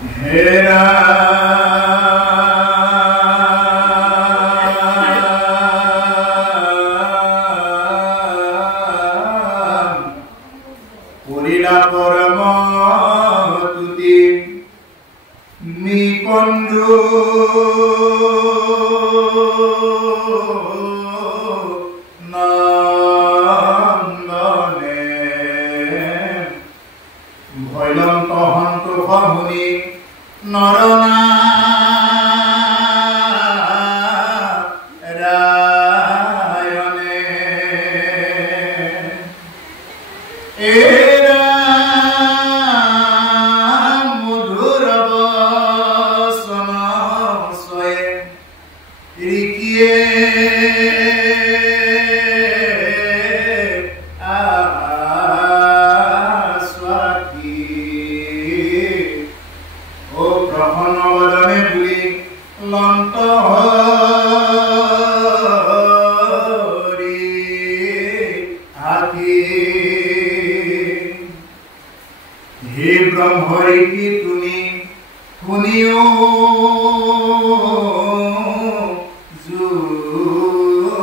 হেৰা কৰিলা পৰম তুতি নিকন্দু নন্দনে ভৈলন্ত সন্তোষ শুনি নৰনাৰায়ণে মধুৰ বচন ছয়ে ৰিকিয়ে গ্ৰহণবদনে বুলি লন্ত হৰি আকি হে ব্ৰহ্মৰি কি তুমি শুনিও যুগুতি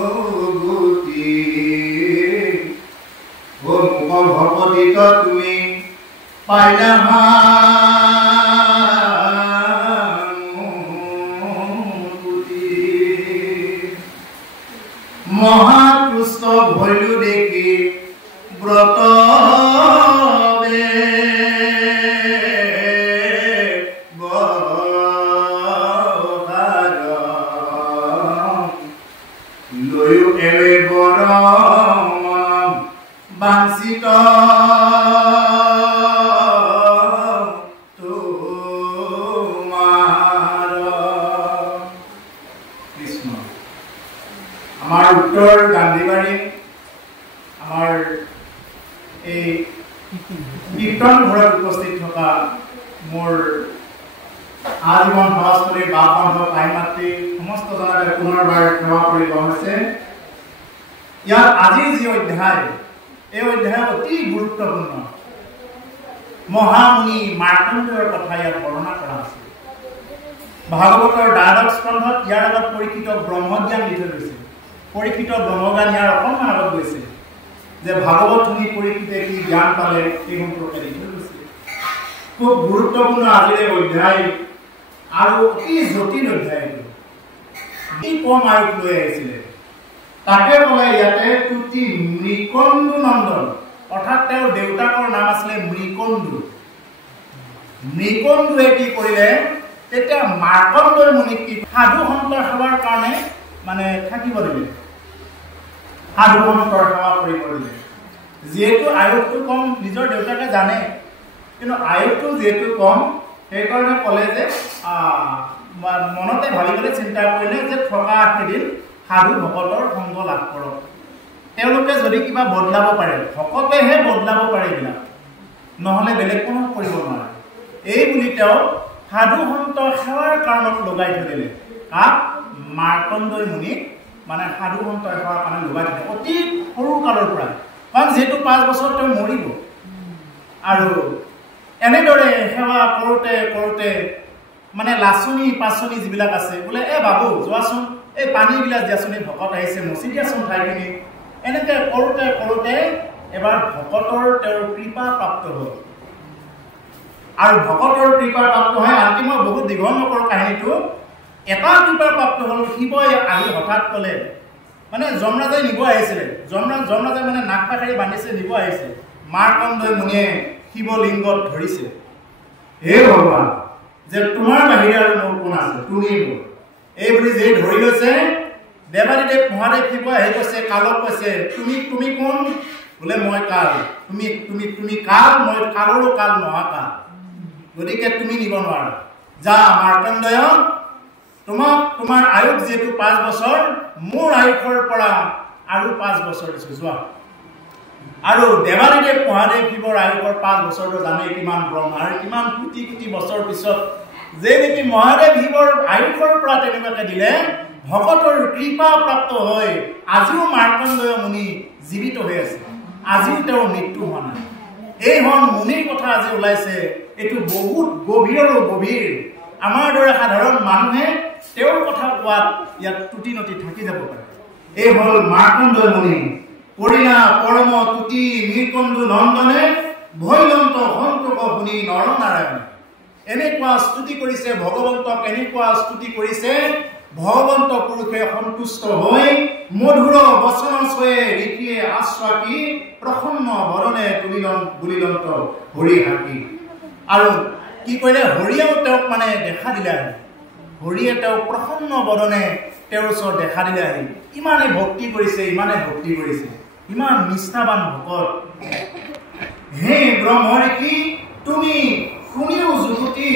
ও মুখ ভকতিত তুমি পাইলা মহাপুষ্ট ভৈলু দেখি ব্ৰত লৈও এৰে বৰ মন বাঞ্চিত আমাৰ উত্তৰ গান্ধীবাৰী আমাৰ এই কীৰ্তন ঘৰত উপস্থিত থকা মোৰ আজীৱন সহস্পতি বাপ বান্ধৱ আই মাতৃ সমস্ত জনতাই পুনৰবাৰ সেৱা কৰিব হৈছে। ইয়াত আজিৰ যি অধ্যায়, এই অধ্যায় অতি গুৰুত্বপূৰ্ণ। মহামুনি মাৰ্কণ্ডেয়ৰ কথা ইয়াত বৰ্ণনা কৰা হৈছে। ভাগৱতৰ দ্বাদশ স্কন্ধত ইয়াৰ আগত পৰীক্ষিত ব্ৰহ্মজ্ঞান দি থৈ গৈছে। পৰীক্ষিত ব্ৰহ্মজ্ঞান ইয়াৰ অকণমান আগত গৈছে যে ভাগৱত শুনি পৰীক্ষিতে কি জ্ঞান পালে এই সম্পৰ্কে দি থৈ গৈছে। খুব গুৰুত্বপূৰ্ণ আজিৰ এই অধ্যায় আৰু অতি জটিল অধ্যায়। কি কম আয়ুস লৈ আহিছিলে তাকে বোলে ইয়াতে তুতি মৃকন্দু নন্দন, অৰ্থাৎ তেওঁৰ দেউতাকৰ নাম আছিলে মৃকন্দু। মৃকন্দুৱে কি কৰিলে, তেতিয়া মাৰ্কণ্ডেয় মুনিক কি সাধু সন্তৰ সেৱাৰ কাৰণে মানে থাকিব দিলে, সাধু সন্তৰ সেৱা কৰিব দিলে। যিহেতু আয়ুসটো কম নিজৰ দেউতাকে জানে, কিন্তু আয়ুসটো যিহেতু কম সেইকাৰণে ক'লে যে মনতে ভাবিবলৈ চিন্তা কৰিলে যে থকা সেইদিন সাধু ভকতৰ সংগ লাভ কৰক। তেওঁলোকে যদি কিবা বদলাব পাৰে, ভকতেহে বদলাব পাৰে এইবিলাক, নহ'লে বেলেগ কোনো কৰিব নোৱাৰে। এই বুলি তেওঁ সাধু সন্তৰ সেৱাৰ কাৰণত লগাই থৈ দিলে। কাক? মাৰ্কণ্ডেয় মুনিক মানে সাধু সন্তৰ সেৱাৰ কাৰণে লগাই থৈ দিলে অতি সৰু কালৰ পৰা। কাৰণ যিহেতু 5 বছৰ তেওঁ মৰিব, আৰু এনেদৰে সেৱা কৰোঁতে কৰোঁতে মানে লাচনি পাচনি যিবিলাক আছে, বোলে বাবু যোৱাচোন এই পানীবিলাক দিয়াচোন, ভকত আহিছে মচি দিয়াচোন ঠাইখিনি। এনেকৈ কৰোঁতে কৰোঁতে এবাৰ ভকতৰ তেওঁৰ কৃপা প্ৰাপ্ত হ'ল। আৰু ভকতৰ কৃপা প্ৰাপ্ত হয়, আনকি মই বহুত দীঘল নকৰোঁ কাহিনীটো, এটা কৃপা প্ৰাপ্ত হ'ল। শিৱই আহি হঠাৎ ক'লে, মানে যমৰাজে নিব আহিছিলে, যমৰাজে মানে নাক পাখাৰি বান্ধিছে, নিব আহিছে। মাৰ্কণ্ডেয় মুনিয়ে শিৱলিংগত ধৰিছে, হে ভগৱান, যে তোমাৰ বাহিৰে আৰু মোৰ কোন আছে, তুমি মোৰ। এই বুলি যে ধৰি লৈছে, দেৱাদিদেৱ মহাদেৱ শিৱ আহি কৈছে, কালক কৈছে, তুমি কোন? বোলে মই কাল। তুমি কাল, মই কালৰো কাল, মহাকাল, গতিকে তুমি নিব নোৱাৰা। যা মাৰ্কণ্ডেয়, তোমাৰ আয়ুস যিহেতু 5 বছৰ, মোৰ আয়ুসৰ পৰা আৰু 5 বছৰ দিছোঁ, যোৱা। আৰু দেৱাদিদেৱ মহাদেৱ শিৱৰ আয়ুসৰ 5 বছৰটো জানে কিমান ব্ৰহ্মাৰ কিমান কোটি কোটি বছৰ পিছত যে নেকি মহাদেৱ শিৱৰ আয়ুসৰ পৰা তেনেকুৱাকে দিলে, ভকতৰ কৃপা প্ৰাপ্ত হৈ আজিও মাৰ্কণ্ডেয় মুনি জীৱিত হৈ আছে, আজিও তেওঁৰ মৃত্যু হোৱা নাই। এই মুনিৰ কথা আজি ওলাইছে এইটো বহুত গভীৰ আৰু গভীৰ আমাৰ দৰে সাধাৰণ মানুহে তেওঁৰ কথা কোৱাত ইয়াত টুটি নটি থাকি যাব পাৰে এই হল মাৰ্কণ্ডেয় মুনি কৰিলা পৰম তুতি নীলকণ্ঠু নন্দনে ভৈলন্ত সন্তোষ শুনি নৰনাৰায়ণ এনেকুৱা স্তুতি কৰিছে ভগৱন্তক এনেকুৱা স্তুতি কৰিছে ভগৱন্ত পুৰুষে সন্তুষ্ট হৈ মধুৰ বচন ছয়ে ঋষিয়ে আশ্বাসী প্ৰসন্ন বৰণে তুলিলন বুলিলন্ত হৰি হাকি আৰু কি কৰিলে হৰিয়েও তেওঁক মানে দেখা দিলে হৰিয়ে তেওঁক প্ৰসন্ন বৰণে তেওঁৰ ওচৰত দেখা দিলে ইমানে ভক্তি কৰিছে ইমান নিষ্ঠাবান ভকত হে ব্ৰহ্ম ঋষি তুমি শুনিও যুগুতি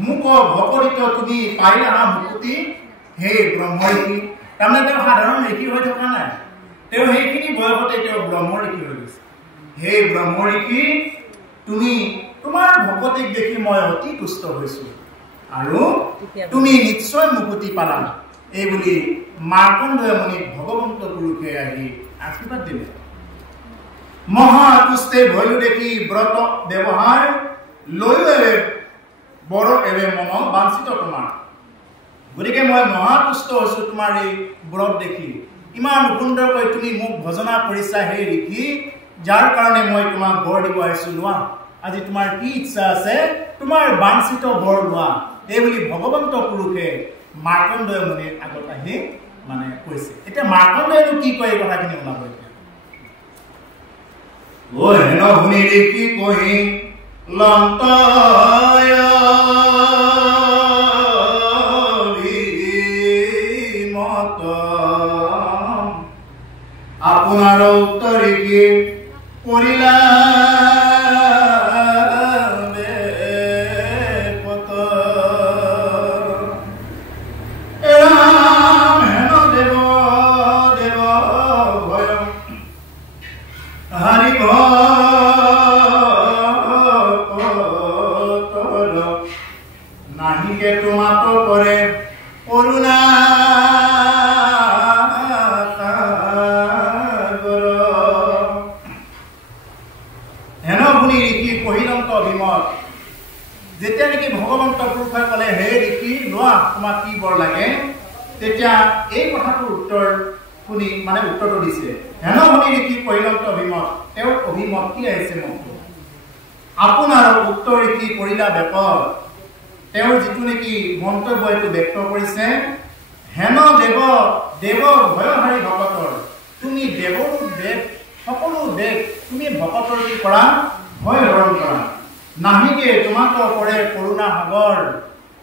মুক ভকৰিত তুমি পাইলা মুকুতি হে ব্ৰহ্ম ঋষি তাৰমানে তেওঁ সাধাৰণ ঋষি হৈ থকা নাই তেওঁ সেইখিনি বয়সতে তেওঁ ব্ৰহ্ম ঋষি হৈ গৈছে হে ব্ৰহ্ম ঋষি তুমি তোমাৰ ভকতিক দেখি মই অতি তুষ্ট হৈছো আৰু তুমি নিশ্চয় মুকুতি পালা এই বুলি মাৰ্কণ্ডেয় মুনিক ভগৱন্ত পুৰুষে আহি আশীৰ্বাদ দিলে মহাতুষ্টে ভৈলো দেখি ব্ৰত ব্যৱহাৰ লৈ বৰ এবে মন বাঞ্ছিত তোমাৰ গতিকে মই মহাতুষ্ট হৈছো তোমাৰ এই ব্ৰত দেখি ইমান সুন্দৰকৈ তুমি মোক ভজনা কৰিছা হে ঋষি যাৰ কাৰণে মই তোমাক বৰ দিব আহিছো লোৱা আজি তোমাৰ কি ইচ্ছা আছে তোমাৰ বাঞ্ছিত বৰ লোৱা এই বুলি ভগৱন্ত পুৰুষে মাৰ্কণ্ডেয় মুনিৰ আগত আহি মানে কৈছে এতিয়া মাৰ্কণ্ডেয়নো কি কয় এই কথাখিনি ওলাব এতিয়া ও হেন শুনি কি কহি লন্তয় বিমত আপোনাৰ উত্তৰে কি কৰিলা যেতিয়া নেকি ভগৱন্ত পুৰুষে ক'লে হে ঋষি লোৱা তোমাক কি বৰ লাগে তেতিয়া এই কথাটোৰ উত্তৰ শুনি মানে উত্তৰটো দিছে হেন শুনি ঋষি কৈলন্ত অভিমত তেওঁৰ অভিমত কি আহিছে মোক আপোনাৰ উত্তৰ ঋষি কৰিলা বেপৰ তেওঁৰ যিটো নেকি মন্তব্য এইটো ব্যক্ত কৰিছে হেন দেৱ ভয়হাৰী ভকতৰ তুমি দেৱৰো দেৱ সকলো দেৱ তুমি ভকতৰ কি কৰা ভয় হৰণ কৰা নাহিকে তোমাকো কৰে কৰুণা সাগৰ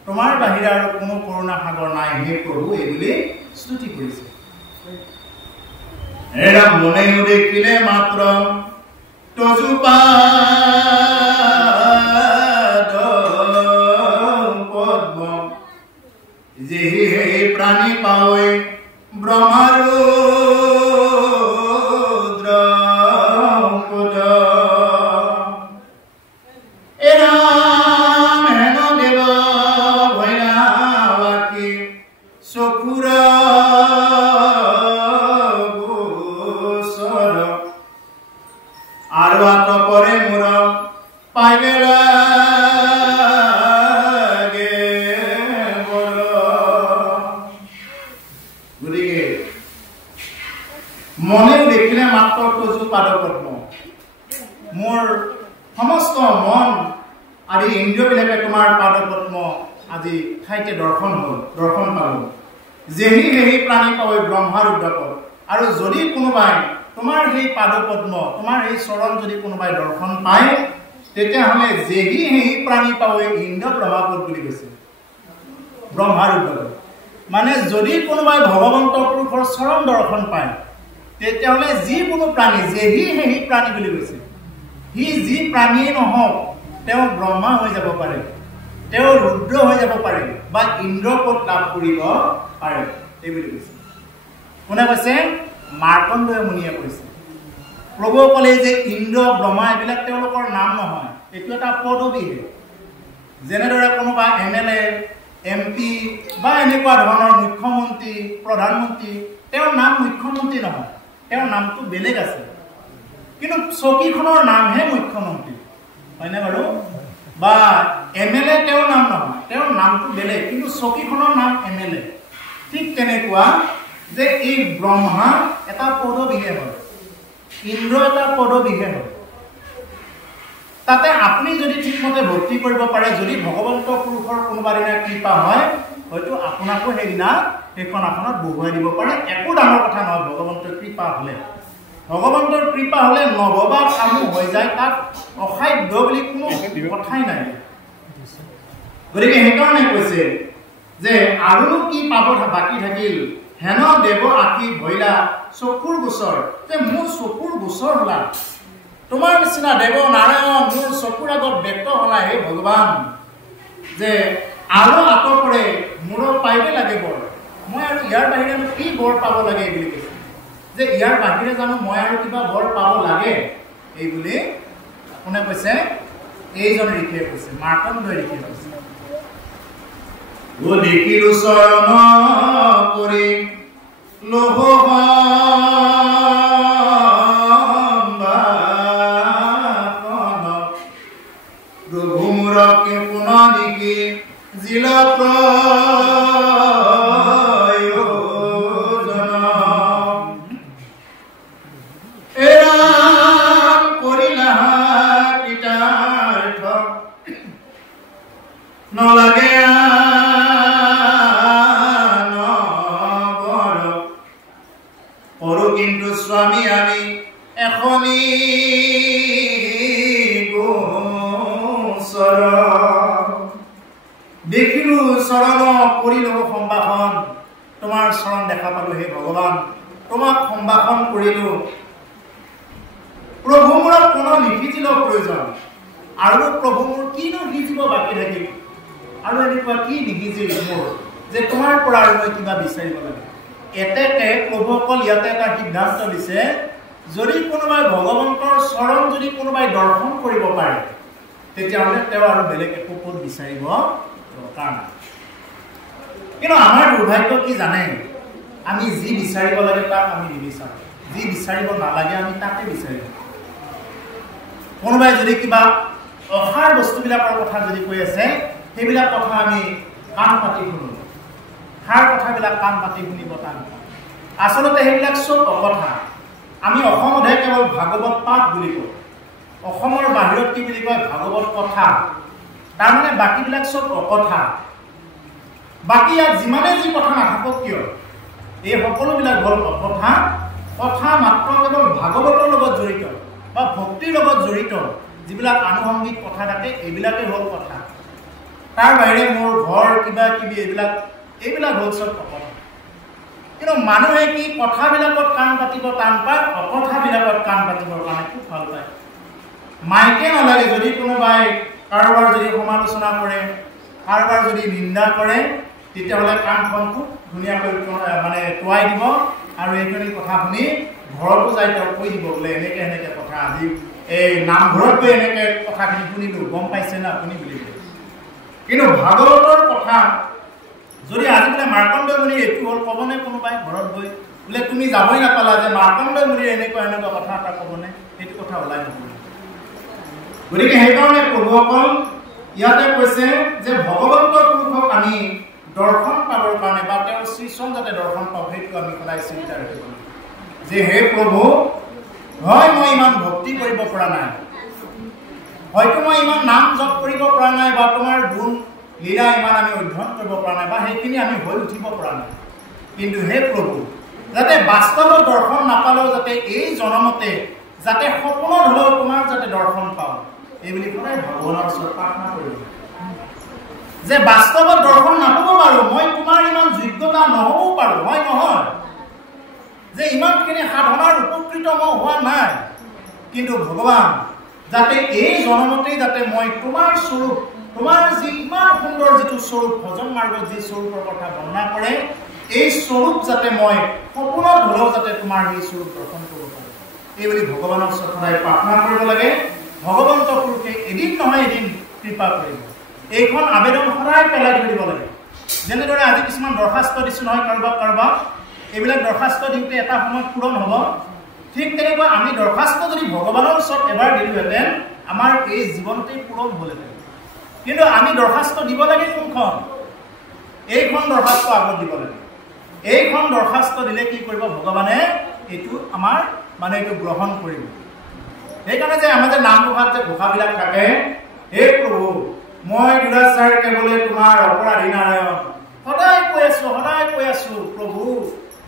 তোমাৰ বাহিৰে আৰু কোনো কৰুণা সাগৰ নাই হে প্ৰভু এই বুলি স্তুতি কৰিছে এৰা মনে দেখিলে মাত্ৰ তজুপাদ পদ্ম যেহি হে প্ৰাণী পাৱৈ ব্ৰহ্মাৰো মনেও দেখিলে মাত্ৰ তজু পাদ পদ্ম মোৰ সমস্ত মন আদি ইন্দ্ৰিয়বিলাকে তোমাৰ পাদ পদ্ম আজি ঠাইতে দৰ্শন পালো যেহি হেহি প্ৰাণী পাৱৈ ব্ৰহ্মাৰ উদ্যাপত আৰু যদি কোনোবাই তোমাৰ সেই পাদ পদ্ম তোমাৰ এই চৰণ যদি কোনোবাই দৰ্শন পায় তেতিয়াহ'লে যেহি হেহি প্ৰাণী পাৱৈ ইন্দ্ৰ ব্ৰহ্মাপদ বুলি কৈছে ব্ৰহ্মাৰ উদ্যাপত মানে যদি কোনোবাই ভগৱন্ত পুৰুষৰ চৰণ দৰ্শন পায় তেতিয়াহ'লে যিকোনো প্ৰাণী যেহি হেহি প্ৰাণী বুলি কৈছে সি যি প্ৰাণীয়ে নহওক তেওঁ ব্ৰহ্মা হৈ যাব পাৰে তেওঁ ৰুদ্ৰ হৈ যাব পাৰে বা ইন্দ্ৰপদ লাভ কৰিব পাৰে এই বুলি কৈছে কোনে কৈছে মাৰ্কণ্ডেয় মুনিয়ে কৈছে প্ৰভু ক'লে যে ইন্দ্ৰ ব্ৰহ্মা এইবিলাক তেওঁলোকৰ নাম নহয় এইটো এটা পদবীহে যেনেদৰে কোনোবা MLA MP বা এনেকুৱা ধৰণৰ মুখ্যমন্ত্ৰী প্ৰধানমন্ত্ৰী তেওঁৰ নাম মুখ্যমন্ত্ৰী নহয় তেওঁৰ নামটো বেলেগ আছে কিন্তু চকীখনৰ নামহে মুখ্যমন্ত্ৰী হয়নে বাৰু বা MLA তেওঁৰ নাম নহয়, তেওঁৰ নামটো বেলেগ, কিন্তু চকীখনৰ নাম MLA। ঠিক তেনেকুৱা যে এই ব্ৰহ্মা এটা পদবিহে হয়, ইন্দ্ৰ এটা পদবিহে হয়। তাতে আপুনি যদি ঠিকমতে ভক্তি কৰিব পাৰে, যদি ভগৱন্ত পুৰুষৰ কোনোবা দিনা কৃপা হয়, হয়তো আপোনাকো সেইদিনা সেইখন আসনত বহুৱাই দিব পাৰে। একো ডাঙৰ কথা নহয় ভগৱন্তৰ কৃপা হলে। ভগৱন্তৰ কৃপা হলে নভবা কামো হৈ যায়, তাত অসাধ্য বুলি কোনো কথাই নাই। গতিকে সেইকাৰণে কৈছে যে আৰু কি পাব বাকী থাকিল, হেন দেৱ আঁকি ভৈলা চকুৰ গোচৰ, যে মোৰ চকুৰ গোচৰ হলা, তোমাৰ নিচিনা দেৱ নাৰায়ণ মোৰ চকুৰ আগত ব্যক্ত হলা হে ভগৱান, যে আৰু আঁতৰ কৰে মোৰ পাইবে লাগে বৰ, মই আৰু ইয়াৰ বাহিৰে কি বৰ পাব লাগে এই বুলি কৈছে, যে ইয়াৰ বাহিৰে জানো মই আৰু কিবা বৰ পাব লাগে এই বুলি কোনে কৈছে, এইজন ঋষিয়ে কৈছে, মাৰ্কণ্ডেয় ঋষিয়ে কৈছে। ও দেখিলো চৰণ কৰি লোহ প্ৰভু মূৰকে পুনৰ দেখি জিল নলাগে পৰো কিন্তু স্বামী আমি এখনি গোচৰ, দেখিলো চৰণ কৰিলো সম্ভাষণ, তোমাৰ চৰণ দেখা পালো হে ভগৱান, তোমাক সম্ভাষণ কৰিলো। প্ৰভু মূৰত কোনো নিভিজিল প্ৰয়োজন, আৰু প্ৰভু মোৰ কিনো ভিজিব বাকী থাকিল, আৰু এনেকুৱা কি নিভিজিল মোৰ যে তোমাৰ পৰা আৰু মই কিবা বিচাৰিব লাগে। এতেকে প্ৰভুসকল ইয়াতে এটা সিদ্ধান্ত দিছে, যদি কোনোবাই ভগৱন্তৰ চৰণ যদি কোনোবাই দৰ্শন কৰিব পাৰে, তেতিয়াহ'লে তেওঁ আৰু বেলেগ একো পদ বিচাৰিব দৰকাৰ নাই। কিন্তু আমাৰ দুৰ্ভাগ্য কি জানে, আমি যি বিচাৰিব লাগে তাক আমি নিবিচাৰোঁ, যি বিচাৰিব নালাগে আমি তাকে বিচাৰিব। কোনোবাই যদি কিবা অসাৰ বস্তুবিলাকৰ কথা যদি কৈ আছে, সেইবিলাক কথা আমি কাণ পাতি শুনো, সাৰ কথাবিলাক কাণ পাতি শুনিব টান। আচলতে সেইবিলাক চব অকথা। আমি অসমতহে কেৱল ভাগৱত পাঠ বুলি কওঁ, অসমৰ বাহিৰত কি বুলি কয় ভাগৱত কথা, তাৰমানে বাকীবিলাক চব অকথা। বাকী ইয়াত যিমানে যি কথা নাথাকক কিয়, এই সকলোবিলাক হ'ল অকথা। কথা মাত্ৰ কেৱল ভাগৱতৰ লগত জড়িত বা ভক্তিৰ লগত জড়িত যিবিলাক আনুষংগিক কথা থাকে, এইবিলাকেই হ'ল কথা। তাৰ বাহিৰে মোৰ ঘৰ কিবা কিবি এইবিলাক হ'ল চব অকথা। কিন্তু মানুহে কি কথাবিলাকত কাণ পাতিব টান পায়, অকথাবিলাকত কাণ পাতিবৰ কাৰণে খুব ভাল পায়। মাইকে নালাগে, যদি কোনোবাই কাৰোবাৰ যদি সমালোচনা কৰে, কাৰোবাৰ যদি নিন্দা কৰে, তেতিয়াহ'লে কাণখন খুব ধুনীয়াকৈ মানে টুৱাই দিব, আৰু এইখিনি কথা শুনি ঘৰতো যাই তেওঁ কৈ দিব, বোলে এনেকে এনেকে কথা, আজি এই নামঘৰত গৈ এনেকে কথাখিনি শুনিলো, গম পাইছে না আপুনি বুলি। কিন্তু ভাগৱতৰ কথা যদি আজি বোলে মাৰ্কণ্ডেয় মুনিৰ এইটো হ'ল ক'বনে কোনোবাই ঘৰত গৈ, বোলে তুমি যাবই নাপালা যে মাৰ্কণ্ডেয় মুনিৰ এনেকুৱা এনেকুৱা কথা এটা ক'বনে, সেইটো কথা ওলাই নপৰিব। গতিকে সেইকাৰণে প্ৰভুসকল ইয়াতে কৈছে যে ভগৱন্ত পুৰুষক আমি দৰ্শন পাবৰ কাৰণে বা তেওঁৰ শ্ৰীচৰণ যাতে দৰ্শন পাওঁ, সেইটো আমি সদায় চিন্তা ৰাখিব লাগিব যে হে প্ৰভু, হয় মই ইমান ভক্তি কৰিব পৰা নাই, হয়তো মই ইমান নাম জপ কৰিব পৰা নাই, বা তোমাৰ গুণ লীলা ইমান আমি অধ্যয়ন কৰিব পৰা নাই, বা সেইখিনি আমি হৈ উঠিব পৰা নাই, কিন্তু হে প্ৰভু, যাতে বাস্তৱত দৰ্শন নাপালেও যাতে এই জনমতে যাতে সপোনত হ'লেও তোমাৰ যাতে দৰ্শন পাওঁ, এইবুলি সদায় ভগৱানৰ ওচৰত প্ৰাৰ্থনা কৰিব। যে বাস্তৱত দৰ্শন নাপাব পাৰোঁ, মই তোমাৰ ইমান যোগ্যতা নহ'বও পাৰোঁ, হয় নহয়, যে ইমানখিনি সাধনাৰ উপকৃত মই হোৱা নাই, কিন্তু ভগৱান যাতে এই জনমতেই যাতে মই তোমাৰ স্বৰূপ, তোমাৰ যি ইমান সুন্দৰ যিটো স্বৰূপ, ভজন মাৰ্গত যি স্বৰূপৰ কথা বৰ্ণনা কৰে, এই স্বৰূপ যাতে মই সপোনত হ'লেও যাতে তোমাৰ এই স্বৰূপ দৰ্শন কৰিব পাৰোঁ, এইবুলি ভগৱানৰ ওচৰত সদায় প্ৰাৰ্থনা কৰিব লাগে। ভগৱন্ত পুৰুষে এদিন নহয় এদিন কৃপা কৰিব। এইখন আবেদন সদায় পেলাই ধৰিব লাগে। যেনেদৰে আজি কিছুমান দৰখাস্ত দিছোঁ নহয় কাৰোবাক, এইবিলাক দৰখাস্ত দিওঁতে এটা সময়ত পূৰণ হ'ব, ঠিক তেনেকুৱা আমি দৰখাস্ত যদি ভগৱানৰ ওচৰত এবাৰ দিলোহেঁতেন, আমাৰ এই জীৱনতেই পূৰণ হ'লহেঁতেন। কিন্তু আমি দৰখাস্ত দিব লাগে কোনখন? এইখন দৰখাস্ত আগত দিব লাগে। এইখন দৰখাস্ত দিলে কি কৰিব ভগৱানে? এইটো আমাৰ মানে এইটো গ্ৰহণ কৰিব। সেইকাৰণে যে আমাৰ যে নাম ঘোষাত যে ঘোষাবিলাক থাকে, হে প্ৰভু মই দুৰাচাৰ কেৱলে তোমাৰ অপৰাধী নাৰায়ণ, সদায় কৈ আছো প্ৰভু,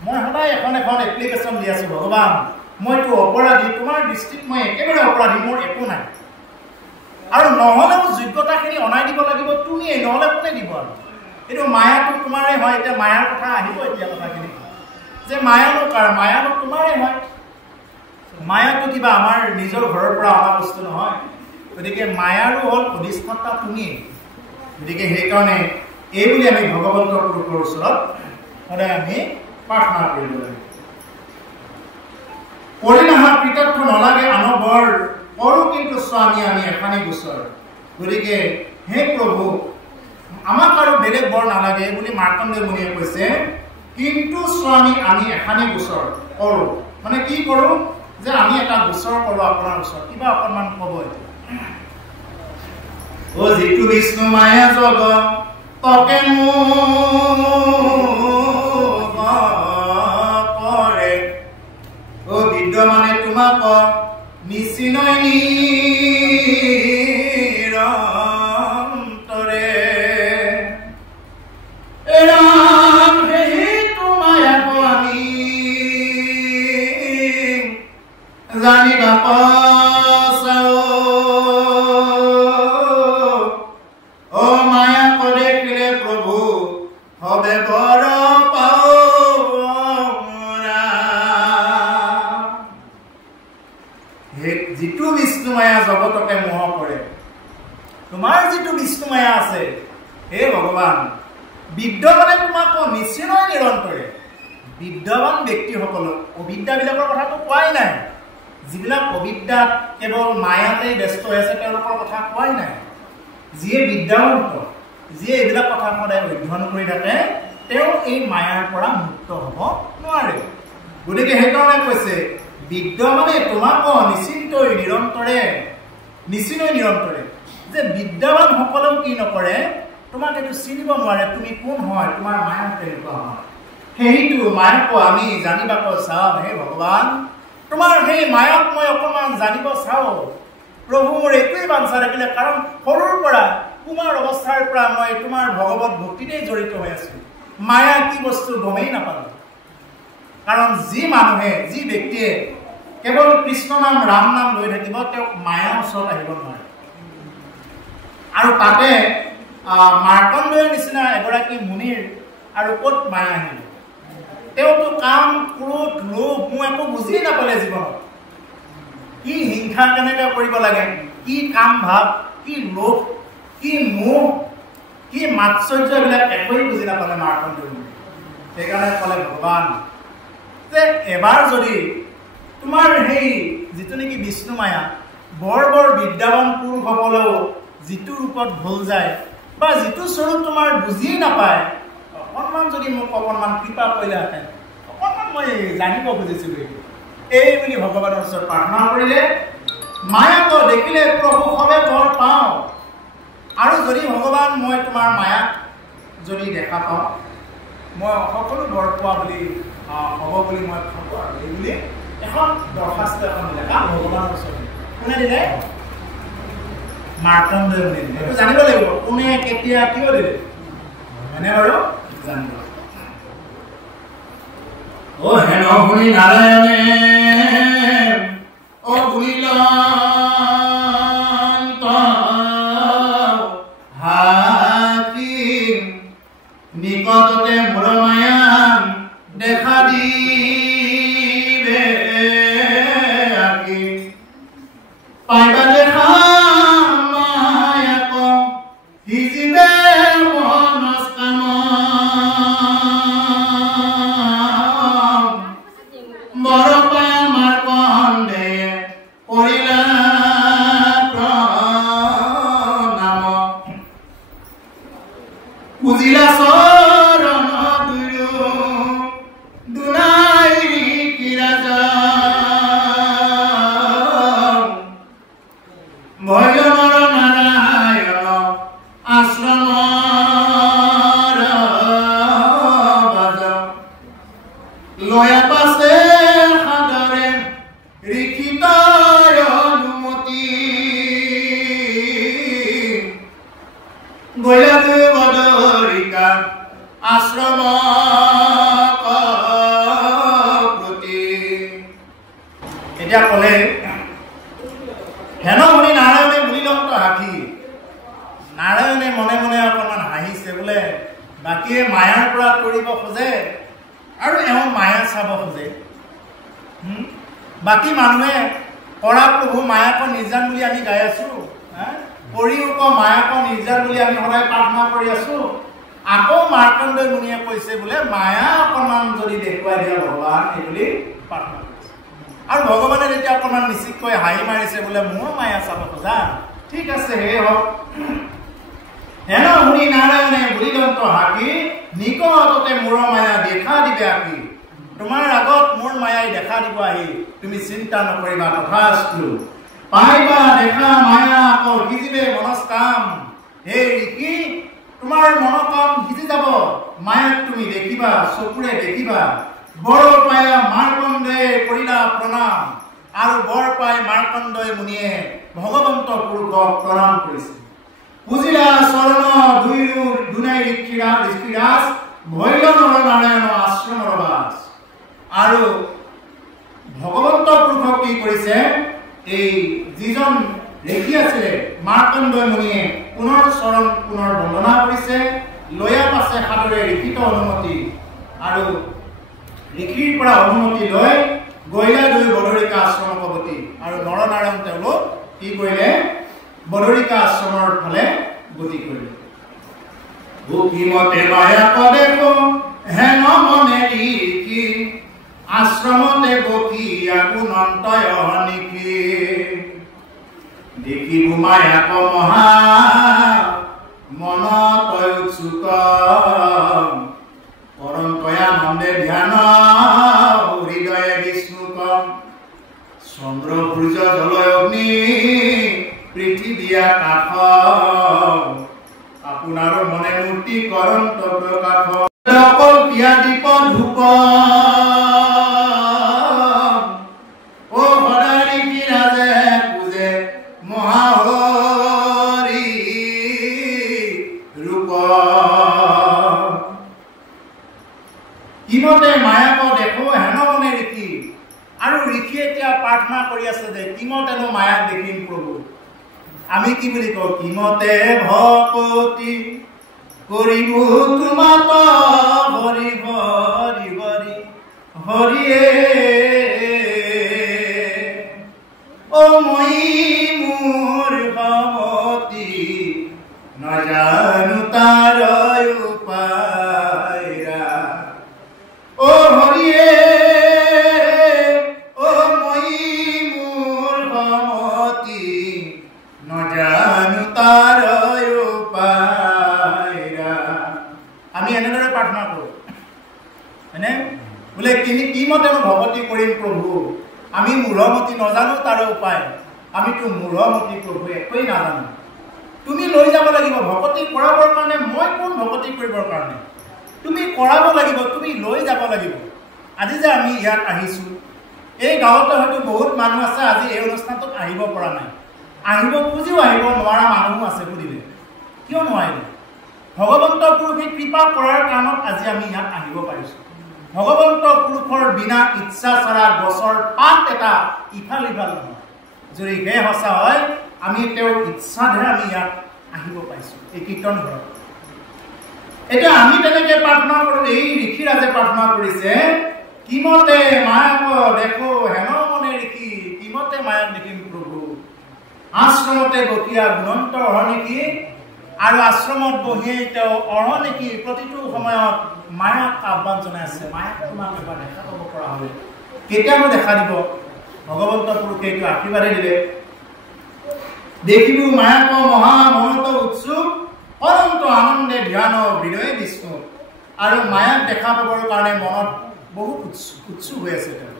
মই সদায় এখন এপ্লিকেশ্যন দি আছো ভগৱান, মইতো অপৰাধী, তোমাৰ দৃষ্টিত মই একেবাৰে অপৰাধী, মোৰ একো নাই। আৰু নহ'লেও যোগ্যতাখিনি অনাই দিব লাগিব তুমিয়ে, নহ'লে কোনে দিব? আৰু এইটো মায়াটো তোমাৰে হয়। এতিয়া মায়াৰ কথা আহিব এতিয়া কথাখিনি, যে মায়ানো কাৰ? মায়ানো তোমাৰে হয়। মায়াটো কিবা আমাৰ নিজৰ ঘৰৰ পৰা অনা বস্তু নহয়। গতিকে মায়াৰো হ'ল অধিষ্ঠাতা তুমিয়ে। গতিকে সেইকাৰণে এই বুলি আমি ভগৱন্তৰ পুৰুষৰ ওচৰত সদায় আমি প্ৰাৰ্থনা কৰিব লাগে। পৰিণাহা কৃতাৰ্থ নলাগে আনো বৰ, কৰো কিন্তু স্বামী আমি এখানি গোচৰ। গতিকে হে প্ৰভু আমাক আৰু বেলেগ বৰ নালাগে বুলি মাৰ্কণ্ডেয় মুনিয়ে কৈছে, কিন্তু স্বামী আমি এখানি গোচৰ কৰো। মানে কি কৰো? যে আমি এটা গোচৰ কৰো আপোনাৰ ওচৰত, কিবা অকণমান ক'ব। ও যিটো বিষ্ণু মায়া জগ তকে কৰে, ও বিদ্যমানে তোমাক নিচিনয় নিৰন্তৰে, ৰাম সেই তোমাক আমি জানিবা পাছাও, ও মায়া কৰে কিলে প্ৰভু হবে বড় পাওনা। যিটো বিষ্ণু মায়া জগতকে মোহ কৰে, তোমাৰ যিটো বিষ্ণু মায়া আছে হে ভগৱান, বিদ্যমানে তোমাক নিশ্চয় নিৰন্তৰে। বিদ্যমান ব্যক্তিসকলক অবিদ্যাবিলাকৰ কথাটো কোৱাই নাই। যিবিলাক অবিদ্যাত কেৱল মায়াতে ব্যস্ত হৈ আছে তেওঁলোকৰ কথা কোৱাই নাই। যিয়ে বিদ্যাৱন্ত, যিয়ে এইবিলাক কথা সদায় অধ্যয়ন কৰি থাকে, তেওঁ এই মায়াৰ পৰা মুক্ত হ'ব নোৱাৰে। গতিকে সেইকাৰণে কৈছে বিদ্যমানে তোমাক নিশ্চিন্তই নিৰন্তৰে, নিশ্চিন্তই নিৰন্তৰে। যে বিদ্যাৱান সকলেও কি নকৰে? তোমাক এইটো চিনিব নোৱাৰে তুমি কোন হয়, তোমাৰ মায়া কেনেকুৱা হয়। সেইটো মায়াক আমি জানিবাক চাওঁ হে ভগৱান, তোমাৰ সেই মায়াক মই অকণমান জানিব চাওঁ প্ৰভু। মোৰ এইটোৱেই বাঞ্ছা থাকিলে, কাৰণ সৰুৰ পৰা তোমাৰ অৱস্থাৰ পৰা মই তোমাৰ ভগৱত ভক্তিতেই জড়িত হৈ আছো। মায়া কি বস্তু গমেই নাপালো। কাৰণ যি মানুহে, যি ব্যক্তিয়ে কেৱল কৃষ্ণ নাম ৰাম নাম লৈ থাকিব, তেওঁক মায়াৰ ওচৰত আহিব নোৱাৰে। আৰু তাতে মাৰ্কণ্ডেয়ৰ নিচিনা এগৰাকী মুনিৰ আৰু ক'ত মায়া আহিব? তেওঁতো কাম, ক্ৰোধ, লোভ মোৰ একো বুজিয়ে নাপালে জীৱনত। কি হিংসা কেনেকৈ কৰিব লাগে, কি কাম ভাৱ, কি লোভ, কি মোহ, কি মাৎসৰ্য, এইবিলাক একোৱেই বুজি নাপালে মাৰ্কণ্ডেয়। সেইকাৰণে ক'লে ভগৱান যে এবাৰ যদি তোমাৰ সেই যিটো নেকি বিষ্ণু মায়া বৰ বৰ বিদ্যাৱান পুৰুষসকলেও যিটো ৰূপত ভুল যায় বা যিটো স্বৰূপ তোমাৰ বুজিয়ে নাপায়, অকণমান যদি মোক অকণমান কৃপা কৰিলেহেঁতেন, অকণমান মই জানিব খুজিছিলোঁ এই বুলি ভগৱানৰ ওচৰত প্ৰাৰ্থনা কৰিলে। মায়াক দেখিলে প্ৰভু সবে বৰ পাওঁ। আৰু যদি ভগৱান মই তোমাৰ মায়াক যদি দেখা পাওঁ, মই সকলো বৰ পোৱা বুলি হ'ব বুলি মই ভাবোঁ। আৰু এই বুলি এখন দৰখাস্ত এখন দিলে কাম ভগৱানৰ ওচৰত। কোনে দিলে? মাৰ্কণ্ডেয় মুনিয়ে দিলে। এইটো জানিব লাগিব কোনে, কেতিয়া, কিয় দিলে। এনে বাৰু জানিব। ও হেন শুনি নাৰায়ণে ও শুনিল হাতি নিকটতে মোৰ মায়া দেখা দিবে আকি, পাইবা দেখা মায়াক সিজিবে মনস্কাম, বৰ পায় মাৰ্কণ্ডেয়ে কৰিলা প্ৰণাম, পুজিলা চৰণ দুয়ো দুনাই কিৰাজা, ভয়নৰ নাৰায়ণ বদৰিকা আশ্ৰম প্ৰতি। এতিয়া ক'লে হেন শুনি নাৰায়ণে বুলিলন্ত হাঁহি। নাৰায়ণে মনে মনে অকণমান হাঁহিছে, বোলে বাকীয়ে মায়াৰ পৰা কৰিব খোজে আৰু এওঁ মায়া চাব খোজে। বাকী মানুহে কৰা প্ৰভু মায়াক নিৰ্জান বুলি আমি গাই আছো, কৰিও মায়াক নিৰ্জান বুলি আমি সদায় প্ৰাৰ্থনা কৰি আছো। আকৌ মাৰ্কণ্ডেয় মুনিয়ে কৈছে বোলে মায়া অকণমান যদি দেখুৱাই দিয়া ভগৱান এই বুলি প্ৰাৰ্থনা কৰিছে। আৰু ভগৱানে যেতিয়া অকণমান নিশ্চিতকৈ হাঁহি মাৰিছে, বোলে মোৰ মায়া চাব খোজা, ঠিক আছে হে হওক। হেন শুনি নাৰায়ণে বুলিলন্ত হাঁহি, নিকটতে মোৰ মায়া দেখা দিবে আঁকি। তোমাৰ আগত মোৰ মায়াই দেখা দিব আহি, তুমি চিন্তা নকৰিবা তথাস্তু। পাইবা দেখা মায়া আকৌ সিজিবে মনস্কাম। হে ঋষি, তোমাৰ মনোকাম সিজি যাব, মায়াক তুমি দেখিবা, চকুৰে দেখিবা। বৰ পাই মাৰ্কণ্ডেয় কৰিলা প্ৰণাম, আৰু বৰ পাই মাৰ্কণ্ডেয় মুনিয়ে ভগৱন্ত পুৰুষক প্ৰণাম কৰিছে। পুজিলা চৰণ দুনাই ঋষিৰাজ, ভৈল নৰ নাৰায়ণ আশ্ৰমৰ বাস। আৰু ভগৱন্ত পুৰুষক কি কৰিছে, এই যিজন ঋষি আছিলে মাৰ্কণ্ডেয় মুনিয়ে পুনৰ চৰণ পুনৰ বন্দনা কৰিছে। লৈয়া পাছে সাদৰে ঋষিত অনুমতি, আৰু ঋষিৰ পৰা অনুমতি লৈ গৈলা দুই বদৰিকা আশ্ৰম গতি। আৰু নৰনাৰায়ণ তেওঁলোক কি কৰিলে, বদৰিকা আশ্ৰমৰ ফালে গতি কৰিলে। ভূকিমতে মায়াক দেখো হেন মনে ঋষি, আশ্ৰমতে বকিয়া গুণন্তয় নিশি। দেখিব মায়াক মহা মনতয় উৎসুক, পৰন্তয়ানন্দে ধ্যান হৃদয়ে বিষ্ণুক। চন্দ্ৰ সূৰ্য জলয় অগ্নি পৃথিৱী আকাশ, আপোনাৰ মনে মূৰ্তি কৰন্ত প্ৰকাশ। অকল পিয়া দীপ ধূপ ও সদায় ঋষি ৰাজে পূজে মহাহৰি ৰূপ। কিমতে মায়াক দেখো হেন মনে ঋষি। আৰু ঋষিয়ে এতিয়া প্ৰাৰ্থনা কৰি আছে যে কিমতেনো মায়াক দেখিম প্ৰভু। আমি কি বুলি কওঁ, কিমতে ভকতি কৰিব তোমাক হৰি হৰি হৰি হৰিয়ে। অ মই মোৰ ভকতি নাজানো তাৰ উপায়। অ হৰিয়ে, অ মই মোৰ ভকতি নাজানো তাৰ উপায়। আমি এনেদৰে প্ৰাৰ্থনা কৰো, হয়নে? বোলে কিমতে ভকতি কৰিম প্ৰভু, আমি মূঢ়মতি নাজানো তাৰ উপায়। আমিতো মূঢ়মতি প্ৰভু, একোৱেই নাজানো। তুমি লৈ যাব লাগিব ভকতি কৰাবৰ কাৰণে। মই কোন ভকতি কৰিবৰ কাৰণে? তুমি কৰাব লাগিব, তুমি লৈ যাব লাগিব। আজি যে আমি ইয়াত আহিছো, এই গাঁৱতে হয়তো বহুত মানুহ আছে আজি এই অনুষ্ঠানটোত আহিব পৰা নাই। আহিব খুজিও আহিব নোৱাৰা মানুহো আছে। বুলিলে কিয় নোৱাৰিলে? ভগৱন্ত পুৰুষে কৃপা কৰাৰ কাৰণত আজি আমি ইয়াত আহিব পাৰিছো। ভগৱন্ত পুৰুষৰ বিনা ইচ্ছা ছাড়া গছৰ পাত এটা ইফাল ইফাল নহয়। যদি হে সঁচা হয়, আমি তেওঁৰ ইচ্ছাৰে আমি ইয়াত আহিব পাইছো এই কীৰ্তন ঘৰত। এতিয়া আমি তেনেকে প্ৰাৰ্থনা কৰো। এই ঋষিৰাজে প্ৰাৰ্থনা কৰিছে, কিমতে মায়াক দেখো হেন মনে ঋষি, কিমতে মায়াক দেখিম প্ৰভু। আশ্ৰমতে বকিয়া গুণন্ত অহৰ্নিশি। আৰু আশ্ৰমত বহিয়ে তেওঁ অহৰ্নিশি প্ৰতিটো সময়ত মায়াক আহ্বান জনাই আছে। মায়াক তোমাক এবাৰ দেখা পাব পৰা হ'লে কেতিয়ানো দেখা দিব? ভগৱন্ত পুৰুষে এইটো আশীৰ্বাদে দিলে। দেখিব মায়াক মহা মনত উৎসুক, অনন্ত আনন্দে ধ্যান হৃদয়ে বিষ্ণু। আৰু মায়াক দেখা পাবৰ কাৰণে মনত বহুত উৎসুক হৈ আছে তেওঁ।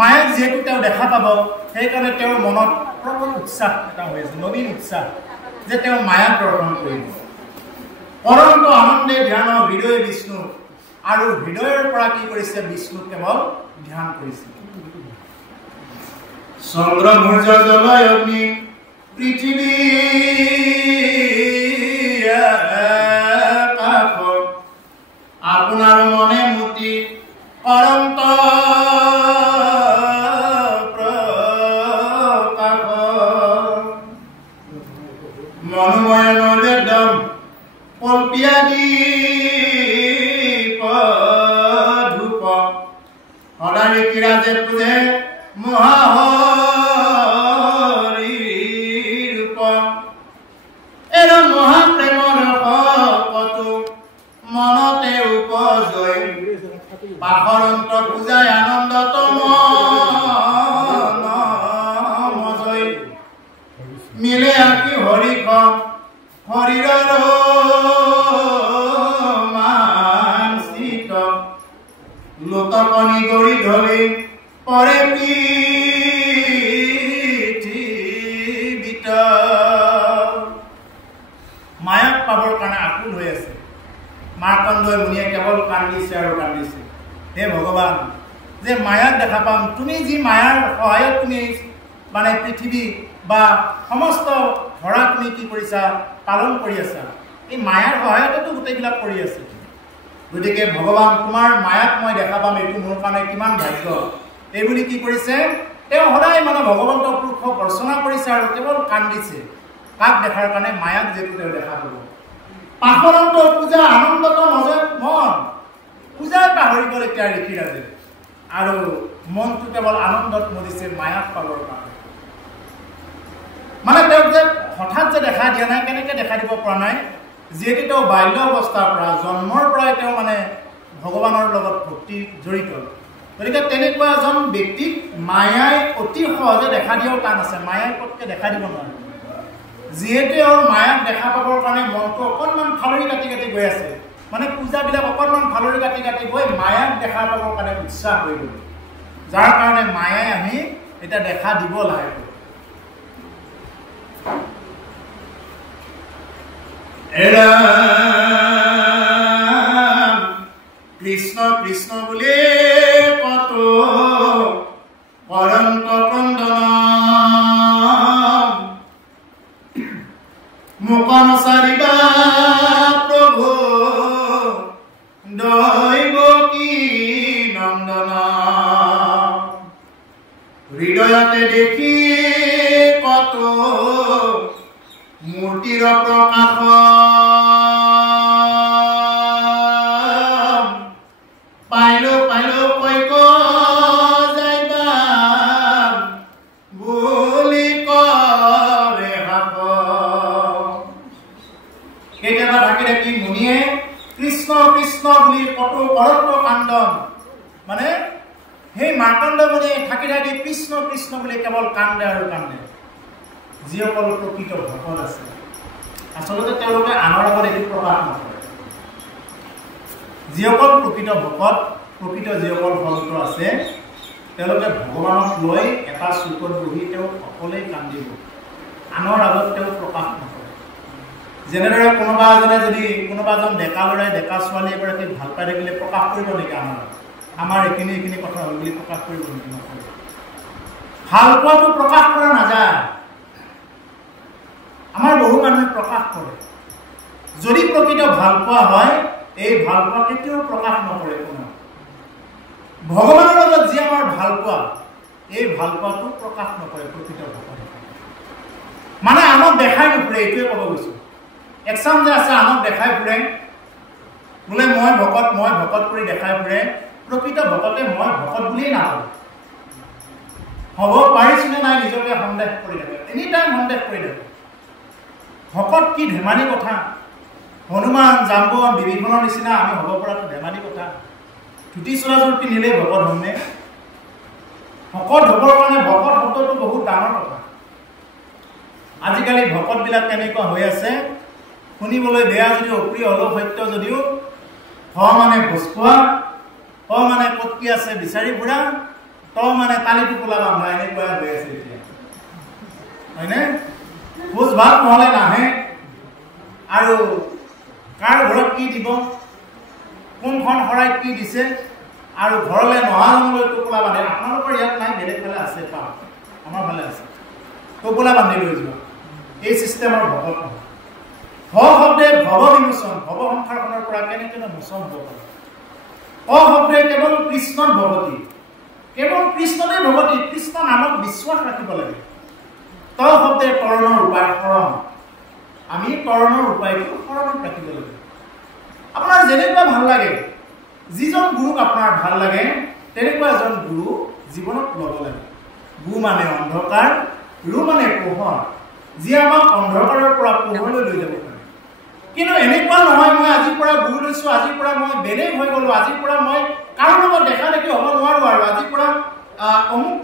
মায়াক যিহেতু তেওঁ দেখা পাব, সেইকাৰণে তেওঁৰ মনত প্ৰবল উৎসাহ এটা হৈ আছে, নবীন উৎসাহ যে তেওঁ মায়াক দৰ্শন কৰিব। অনন্ত আনন্দে ধ্যান হৃদয়ে বিষ্ণু। আৰু হৃদয়ৰ পৰা কি কৰিছে? বিষ্ণুক কেৱল ধ্যান কৰিছে। চন্দ্ৰ সূৰ্য জলয় অগ্নি পৃথিৱী পিয়াদি ধূপ সদায় কিৰাজে পূজে মহাহৰি ৰূপ এৰ মহাপ্ৰেমৰ শপতো মনতে উপজয় পাহৰন্ত পূজাই আনন্দতম মজয় মিলে আকি হৰিখন হৰিৰৰ মানচিত লোতকনি গৰি ধৰি পৰে পৃথিৱীত মায়াক পাবৰ কাৰণে আকুল হৈ আছে মাৰ্কণ্ডই মুনিয়ে কেৱল কান্দিছে আৰু কান্দিছে হে ভগৱান যে মায়াক দেখা পাম তুমি যি মায়াৰ সহায়ত তুমি মানে পৃথিৱী বা সমস্ত ধৰা তুমি কি কৰিছা পালন কৰি আছা এই মায়াৰ সহায়তেতো গোটেইবিলাক কৰি আছে গতিকে ভগৱান তোমাৰ মায়াক মই দেখা পাম এইটো মোৰ কাৰণে কিমান ভাগ্য এই বুলি কি কৰিছে তেওঁ সদায় মানে ভগৱন্তৰ পুৰুষক অৰ্চনা কৰিছে আৰু কেৱল কান্দিছে কাক দেখাৰ কাৰণে মায়াক যেটো তেওঁ দেখা পাব পাহৰন্ত পূজা আনন্দত মজত মন পূজাই পাহৰিবলৈ এতিয়া ঋষিৰাজে আৰু মনটো কেৱল আনন্দত মজিছে মায়াক পাবৰ কাৰণে মানে তেওঁ যে হঠাৎ যে দেখা দিয়া নাই কেনেকৈ দেখা দিব পৰা নাই যিহেতু তেওঁ বাল্য অৱস্থাৰ পৰা জন্মৰ পৰাই তেওঁ মানে ভগৱানৰ লগত ভক্তি জড়িত গতিকে তেনেকুৱা এজন ব্যক্তিক মায়াই অতি সহজে দেখা দিয়াও টান আছে মায়াই পটকে দেখা দিব নোৱাৰে যিহেতু আৰু মায়াক দেখা পাবৰ কাৰণে মনটো অকণমান ফালৰি কাটি কাটি গৈ আছে মানে পূজাবিলাক অকণমান ফালৰি কাটি কাটি গৈ মায়াক দেখা পাবৰ কাৰণে উৎসাহ হৈ গ'ল যাৰ কাৰণে মায়াই আহি এতিয়া দেখা দিব লাগে কৃষ্ণ কৃষ্ণ বুলি কত পৰন্ত ক্ৰন্দন মুকন চাৰিবা প্ৰভু দৈব কি নন্দন হৃদয়তে দেখি কত মূৰ্তিৰ প্ৰকাশ পাইলো পাইলো কৈক যাইবা বুলি কৰে হাত কেতিয়াবা থাকি দেখি মুনিয়ে কৃষ্ণ কৃষ্ণ বুলি কতো অৰন্ত কান্দন মানে সেই মাৰ্কণ্ড মুনিয়ে থাকি থাকি কৃষ্ণ কৃষ্ণ বুলি কেৱল কান্দে আৰু কান্দে যিসকল প্ৰকৃত ভকত আছে আচলতে তেওঁলোকে আনৰ আগত এইটো প্ৰকাশ নকৰে যিসকল প্ৰকৃত ভকত প্ৰকৃত যিসকল ভক্ত আছে তেওঁলোকে ভগৱানক লৈ এটা চুকত বহি তেওঁ অকলেই কান্দিব আনৰ আগত তেওঁ প্ৰকাশ নকৰে যেনেদৰে কোনোবা এজনে যদি কোনোবা এজন ডেকা ল'ৰাই ডেকা ছোৱালী এগৰাকী ভাল পাই থাকিলে প্ৰকাশ কৰিব নেকি আমাৰ এইখিনি কথা হ'ল বুলি প্ৰকাশ কৰিব নেকি নকৰে ভাল পোৱাটো প্ৰকাশ কৰা নাযায় আমাৰ বহু মানুহে প্ৰকাশ কৰে যদি প্ৰকৃত ভাল পোৱা হয় এই ভাল পোৱা কেতিয়াও প্ৰকাশ নকৰে কোনো ভগৱানৰ লগত যি আমাৰ ভাল পোৱা এই ভাল পোৱাটো প্ৰকাশ নকৰে প্ৰকৃত ভকতে মানে আনক দেখাই নুফুৰে এইটোৱে ক'ব গৈছো একচাম যে আছে আনক দেখাই ফুৰে বোলে মই ভকত কৰি দেখাই ফুৰে প্ৰকৃত ভকতে মই ভকত বুলিয়েই নাভাবে হ'ব পাৰিছোনে নাই নিজকে সন্দেহ কৰি থাকে এনি টাইম সন্দেহ কৰি থাকে ভকত কি ধেমালি কথা হনুমান জাম্বন বিভীষণৰ নিচিনা আমি হ'ব পৰাটো ধেমালি কথা ধুতি চোলাযোৰ পিন্ধিলে ভকত হ'মনে ভকত হ'বৰ কাৰণে ভকত শব্দটো বহুত ডাঙৰ কথা আজিকালি ভকতবিলাক কেনেকুৱা হৈ আছে শুনিবলৈ বেয়া যদিও অপ্ৰিয় হ'লেও সত্য যদিও মানে ভোজখোৱা মানে ক'ত কি আছে বিচাৰি ফুৰা মানে তালিটো পোলা বান্ধা এনেকুৱা হৈ আছে এতিয়া হয়নে ভোজ ভাত নহ'লে নাহে আৰু কাৰ ঘৰত কি দিব কোনখন শৰাইত কি দিছে আৰু ঘৰলৈ নহা নহ'লে টোপোলা বান্ধে আপোনালোকৰ ইয়াত নাই বেলেগ ফালে আছে পাওঁ আমাৰ ফালে আছে টোপোলা বান্ধি লৈ যোৱা এই চিষ্টেমৰ ভকত নহয় শব্দে ভৱ বিমোচন ভৱ সংসাৰখনৰ পৰা কেনেকৈ মোচন হ'ব পাৰে শব্দে কেৱল কৃষ্ণত ভগতি কেৱল কৃষ্ণতে ভগতি কৃষ্ণ নামত বিশ্বাস ৰাখিব লাগে শব্দে তৰণৰ উপায় শৰণ আমি তৰণৰ উপায়টো শৰণত ৰাখিব লাগে আপোনাৰ যেনেকুৱা ভাল লাগে, যিজন গুৰুক আপোনাৰ ভাল লাগে তেনেকুৱা এজন গুৰু জীৱনত ল'ব লাগে। গু মানে অন্ধকাৰ, ৰু মানে পোহৰ, যিয়ে আমাক অন্ধকাৰৰ পৰা পোহৰলৈ লৈ যাব পাৰে। কিন্তু এনেকুৱা নহয় মই আজিৰ পৰা গুৰু লৈছো, আজিৰ পৰা মই বেলেগ হৈ গলো, আজিৰ পৰা মই কাৰো লগত দেখা দেখি হ'ব নোৱাৰো, আৰু আজিৰ পৰা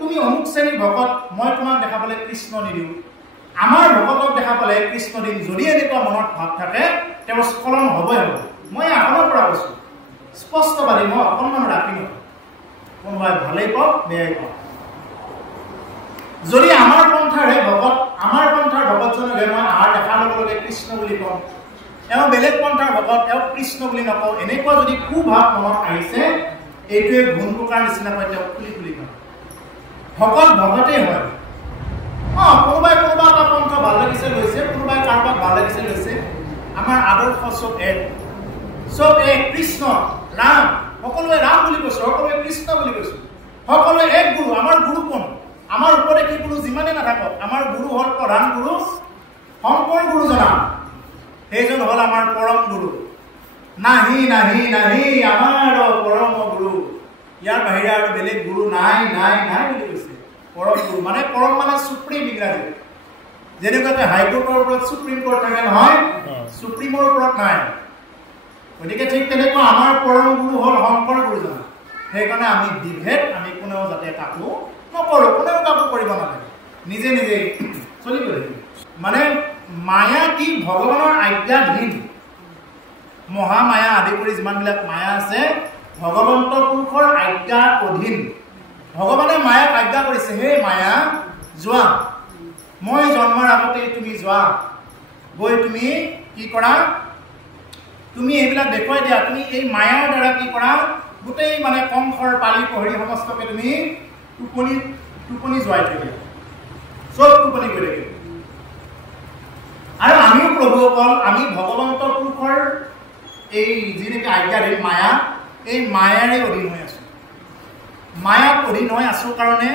তুমি অমুক শ্ৰেণীৰ ভকত, মই তোমাক দেখা পালে কৃষ্ণ নিদিওঁ, আমাৰ ভকতক দেখা পালে কৃষ্ণ দিম, যদি এনেকুৱা মনত ভাৱ থাকে তেওঁৰ স্খলন হ'বই হ'ব। মই আগৰ পৰা কৈছো স্পষ্টবাদী, মই অকণমান ৰাখি নকওঁ, কোনোবাই ভালেই পাওক বেয়াই পাওক। যদি আমাৰ পন্থাৰে ভকত, আমাৰ পন্থাৰ ভকতজনকে মই আহাৰ দেখাৰ লগে লগে কৃষ্ণ বুলি কওঁ, এওঁ বেলেগ পন্থাৰ ভকত, তেওঁক কৃষ্ণ বুলি নকওঁ, এনেকুৱা যদি কুভাৱ মনত আহিছে, এইটোৱে গুণ প্ৰকাৰ নিচিনাকৈ তেওঁক খুলি খুলি কয়। ভকত ভকতেই হয়। কোনোবাই কোনোবা এটা পন্থা ভাল লাগিছে লৈছে, কোনোবাই কাৰোবাক ভাল লাগিছে লৈছে। আমাৰ আদৰ্শ চব এক কৃষ্ণ ৰাম, সকলোৱে ৰাম বুলি কৈছো, সকলোৱে কৃষ্ণ বুলি কৈছো, সকলোৱে এক গুৰু। আমাৰ গুৰু কোন? আমাৰ উপদেশী গুৰু যিমানে নাথাকক, আমাৰ গুৰু হল প্ৰধান গুৰু শংকৰ গুৰুজনা, সেইজন হল আমাৰ পৰম গুৰু। নাহি নাহি নাহি আমাৰ পৰম গুৰু, ইয়াৰ বাহিৰে আৰু বেলেগ গুৰু নাই নাই নাই বুলি কৈছে। পৰম গুৰু মানে, পৰম মানে সুপ্ৰিম ইংৰাজী, যেনেকুৱাকে হাইকোৰ্টৰ ওপৰত সুপ্ৰিম কোৰ্ট থাকে নহয়, সুপ্ৰিমৰ ওপৰত নাই। গতিকে ঠিক তেনেকুৱা আমাৰ পৰম গুৰু হল শংকৰ গুৰুজনা। সেইকাৰণে আমি বিভেদ আমি কোনেও যাতে কাকো নকৰো, কোনেও কাকো কৰিব নালাগে, নিজে নিজে চলিব লাগিব। মানে মায়া কি? ভগৱানৰ আজ্ঞাধীন। মহামায়া আদি কৰি যিমানবিলাক মায়া আছে ভগৱন্ত পুৰুষৰ আজ্ঞাৰ অধীন। ভগৱানে মায়াক আজ্ঞা কৰিছে, হে মায়া যোৱা, মই জন্মৰ আগতে তুমি যোৱা, গৈ তুমি কি কৰা, তুমি এইবিলাক দেখুৱাই দিয়া। তুমি এই মায়াৰ দ্বাৰা কি কৰা, গোটেই মানে কংসৰ পালি পহৰি সমস্তকে তুমি টোপনি যোৱাই থৈ দিয়া, চব টোপনি গৈ থাকিব। আৰু আমিও প্ৰভুসকল, আমি ভগৱন্ত পুৰুষৰ এই যি নেকি আজ্ঞাধীন মায়া, এই মায়াৰে অধীন হৈ আছো। মায়াত অধীন হৈ আছো কাৰণে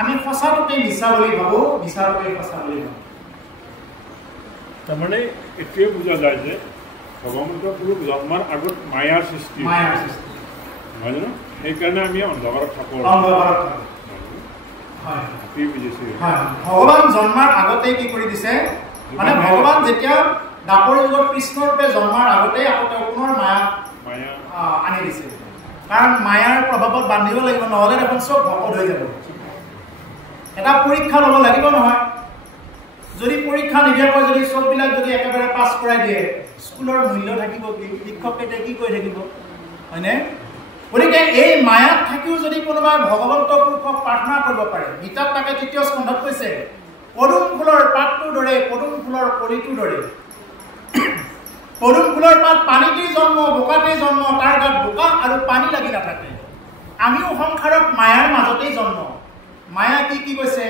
আমি সঁচাটোকে মিছা বুলি ভাবো, মিছাটোকে সঁচা বুলি ভাবো। তাৰমানে এইটোৱে বুজা যায় যে ভগৱন্ত পুৰুষ জন্মৰ আগত মায়াৰ সৃষ্টি, নহয় জানো? সেইকাৰণে আমি অন্ধকাৰত থাকো। ভগৱান জন্মাৰ আগতে কি কৰি দিছে, মানে ভগৱান যেতিয়া দাপৰ যুগত কৃষ্ণৰূপে জন্মাৰ আগতে আকৌ তেওঁ পুনৰ মায়া আনি দিছে। কাৰণ মায়াৰ প্ৰভাৱত বান্ধিব লাগিব, নহলে দেখোন চব ভকত হৈ যাব। এটা পৰীক্ষা ল'ব লাগিব নহয়, যদি পৰীক্ষা নিদিয়াকৈ যদি চববিলাক যদি একেবাৰে পাছ কৰাই দিয়ে, স্কুলৰ মূল্য থাকিব কি? শিক্ষককেইটাই কি কৰি থাকিব, হয়নে? গতিকে এই মায়াত থাকিও যদি কোনোবাই ভগৱন্ত পুৰুষক প্ৰাৰ্থনা কৰিব পাৰে, গীতাত তাকে ৩য় স্কন্ধত কৈছে, পদুম ফুলৰ পাতটোৰ দৰে, পদুম ফুলৰ কলিটোৰ দৰে। পদুম ফুলৰ পাত পানীতেই জন্ম, বোকাতেই জন্ম, তাৰ গাত বোকা আৰু পানী লাগি নাথাকে। আমিও সংসাৰত মায়াৰ মাজতেই জন্ম। মায়া কি কি কৈছে?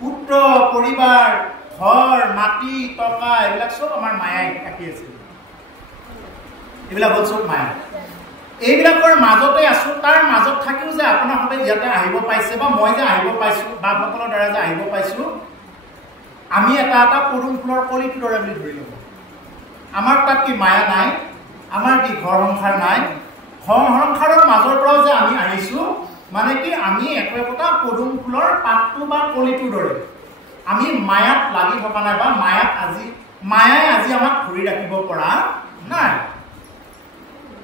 পুত্ৰ, পৰিবাৰ, ঘৰ, মাটি, টকা, এইবিলাক চব আমাৰ মায়াই থাকি আছে। এইবিলাক হ'ল চব মায়া। এইবিলাকৰ মাজতে আছো, তাৰ মাজত থাকিও যে আপোনালোকে ইয়াতে আহিব পাইছে, বা মই যে আহিব পাইছো, বাপসকলৰ দ্বাৰা যে আহিব পাইছো, আমি এটা এটা পদুম ফুলৰ কলিটোৰ দৰে বুলি ধৰি ল'ব। আমাৰ তাত কি মায়া নাই? আমাৰ কি ঘৰ সংসাৰ নাই? ঘৰ সংসাৰৰ মাজৰ পৰাও যে আমি আহিছো, মানে কি আমি একোটা পদুম ফুলৰ পাতটো বা কলিটোৰ দৰে। আমি মায়াত লাগি থকা নাই, বা মায়াই আজি আমাক ধৰি ৰাখিব পৰা নাই।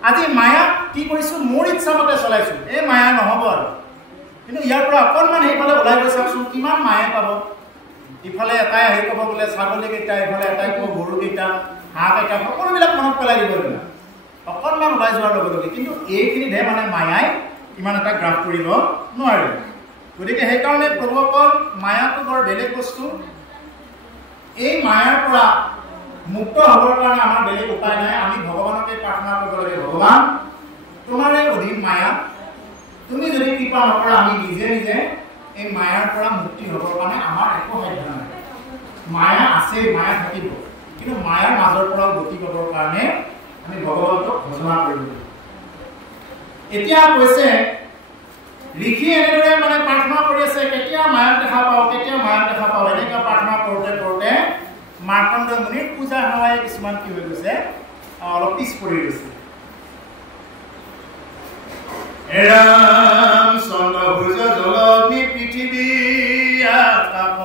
আজি মায়াক কি কৰিছো? মোৰ ইচ্ছা মতে চলাইছো, এই মায়া নহব আৰু। কিন্তু ইয়াৰ পৰা অকণমান সেইফালে ওলাই গৈ চাওকচোন, কিমান মায়ে পাব। ইফালে এটাই আহি ক'ব বোলে ছাগলী কেইটা, ইফালে এটাই ক'ব গৰু কেইটা, হাঁহ কেইটা, সকলোবিলাক মনত পেলাই দিব এইবিলাক অকণমান ওলাই যোৱাৰ লগে লগে। কিন্তু এইখিনিতহে মানে মায়াই ইমান এটা গ্ৰাস কৰিব নোৱাৰে। গতিকে সেইকাৰণে প্ৰভুসকল, মায়াটো বৰ বেলেগ বস্তু। এই মায়াৰ পৰা মুক্ত হ'বৰ কাৰণে আমাৰ বেলেগ উপায় নাই, আমি ভগৱানকে প্ৰাৰ্থনা কৰিব লাগে। ভগৱান, তোমাৰে অধীন মায়া, তুমি যদি কৃপা নকৰা আমি নিজে নিজে এই মায়াৰ পৰা মুক্তি হ'বৰ কাৰণে আমাৰ একো সাধ্য নাই। মায়া আছে, মায়া থাকিব, কিন্তু মায়াৰ মাজৰ পৰা গতি পাবৰ কাৰণে আমি ভগৱন্তক ভজনা কৰিব লাগিব। এতিয়া কৈছে ঋষি এনেদৰে মানে প্ৰাৰ্থনা কৰি আছে, কেতিয়া মায়াক দেখা পাওঁ, কেতিয়া মায়াক দেখা পাওঁ, এনেকুৱা প্ৰাৰ্থনা কৰোঁতে কৰোঁতে মাৰ্কণ্ড মুনিৰ পূজা সেৱাই কিছুমান কি হৈ গৈছে, অলপ পিছ পৰি গৈছে। এৰাম চন্দ্ৰ সূৰ্য জলগ্নি পৃথিৱী আকাশ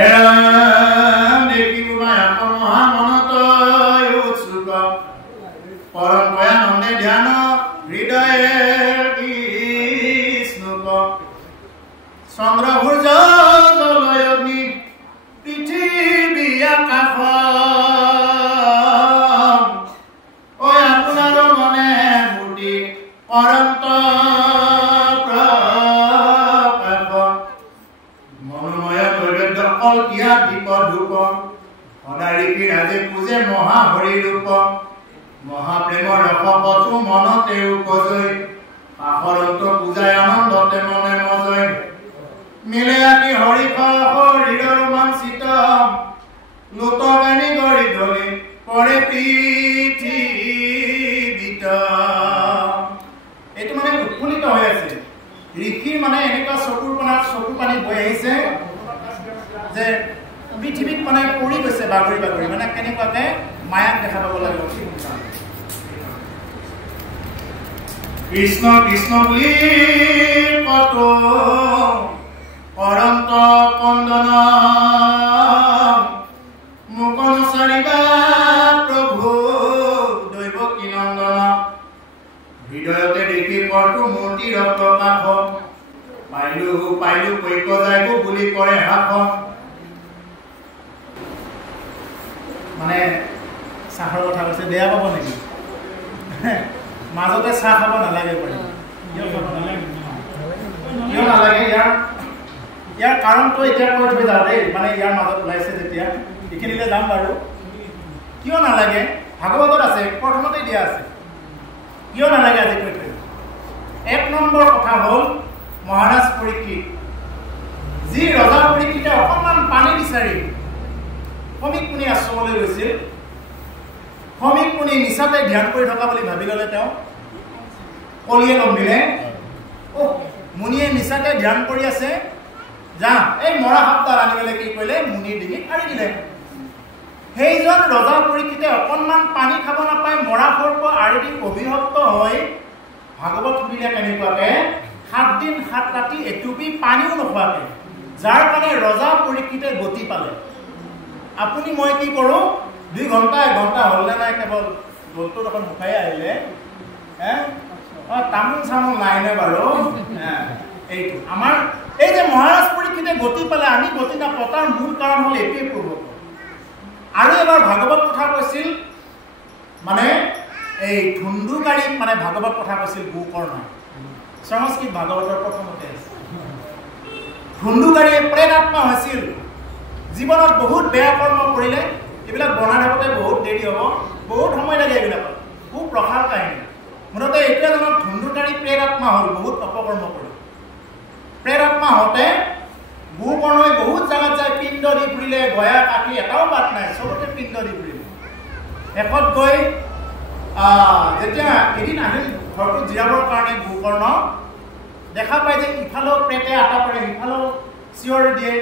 এৰাম দেখিব মহামনত উৎসুক পৰম দয়ানন্দে ধ্যান হৃদয়ে বিষ্ণুক চন্দ্ৰ সূৰ্য জলগ্নি পৃথিৱী আকাশ আপোনাৰ মনে মূৰ্তি অনন্ত মনোময় দৈব্য কল্পিয়া বিপদ ৰূপ সদাৰিকী ৰাজে পূজে মহাহৰি ৰূপ মহাপ্ৰেমৰ ৰসপথু মনতে উপজয় আহৰন্ত পূজায় আনন্দতে মনে মজয় মিলে আকি হৰি শৰীৰ ৰোমাঞ্চিত লোতগানি গৰি ধৰি পৰে পৃথিৱীত। এইটো মানে উৎফুল্লিত হৈ আছে। ঋষিৰ মানে এনেকুৱা চকুৰ পানী বৈ আহিছে যে পৃথিৱীত মানে পৰি গৈছে বাগৰি বাগৰি, মানে কেনেকুৱাকে মায়াক দেখা পাব লাগে। কৃষ্ণ কৃষ্ণ বুলি কত অনন্ত কন্দন মুকন চাৰিবা প্ৰভু দৈৱ কি নন্দন হৃদয়তে দেখি পৰটো মূৰ্তিৰ প্ৰকাশ পাইলো পাইলো কৈক যাইব বুলি কৰে হাস। মানে চাহৰ কথা কৈছে, বেয়া পাব নেকি? মাজতে চাহ খাব নালাগে পাৰে, কিয় খাব নালাগে? কিয় নালাগে? ইয়াৰ কাৰণটো এতিয়া কৈ থৈ যাওঁ দেই, মানে ইয়াৰ মাজত ওলাইছে যেতিয়া এইখিনিলে যাম বাৰু। কিয় নালাগে? ভাগৱতত আছে, প্ৰথমতে দিয়া আছে। কিয় নালাগে আজি কৈ থৈ। 1 নম্বৰ কথা হ'ল মহাৰাজ পৰীক্ষিত, যি ৰজা পৰীক্ষিতে অকণমান পানী বিচাৰি সমীক মুনি আশ্ৰমলৈ গৈছিল। সমীক মুনি নিচাতে ধ্যান কৰি থকা বুলি ভাবি ল'লে। তেওঁ কলিয়ে লগ দিলে, মুনিয়ে নিচাতে ধ্যান কৰি আছে, যা এই মৰা সাপডাল আনি পেলাই কি কৰিলে, মুনিৰ ডিঙিত আৰি দিলে। সেইজন ৰজা পৰীক্ষিতে অকণমান পানী খাব নাপায়, মৰা সৰ্প আৰি দি অভিশপ্ত হৈ ভাগৱত শুনিলে কেনেকুৱাকে 7 দিন 7 ৰাতি এটুপি পানীও নোখোৱাকে, যাৰ কাৰণে ৰজা পৰীক্ষিতে গতি পালে। আপুনি মই কি কৰোঁ, 2 ঘণ্টা 1 ঘণ্টা হ'লে নাই, কেৱল গলটোত অকণ মুখাই আহিলে তামোল চামোল নাইনে বাৰু। এইটো আমাৰ এই যে মহাৰাজ পৰীক্ষিতে গতি পালে, আমি গতি নাপাওঁ, তাৰ মূল কাৰণ হ'ল এইটোৱে প্ৰভু। আৰু এবাৰ ভাগৱত কথা কৈছিল, মানে এই ধুন্দুকাৰীক মানে ভাগৱত কথা কৈছিল গোকৰ্ণই। সংস্কৃত ভাগৱতৰ প্ৰথমতে আছে। ধুন্দুকাৰীয়ে প্ৰেত আত্মা হৈছিল, জীৱনত বহুত বেয়া কৰ্ম কৰিলে। এইবিলাক বনাই থাকোঁতে বহুত দেৰি হ'ব, বহুত সময় লাগে এইবিলাকত, খুব প্ৰসাৰ কাহিনী। মুঠতে এইটোৱে জানক ধুন্দুকাৰী প্ৰেত আত্মা হ'ল, বহুত অপকৰ্ম কৰি। প্ৰেত আত্মা হওঁতে গোকৰ্ণই বহুত জাগাত যায়, পিণ্ড দি ফুৰিলে, গয়া কাটি এটাও বাট নাই, চবতে পিণ্ড দি ফুৰিলে। শেষত গৈ যেতিয়া এদিন আহিল ঘৰটোত জিৰাবৰ কাৰণে, গোকৰ্ণ দেখা পাই যে ইফালেও প্ৰেতে আটা পৰে, সিফালেও চিঞৰ দিয়ে।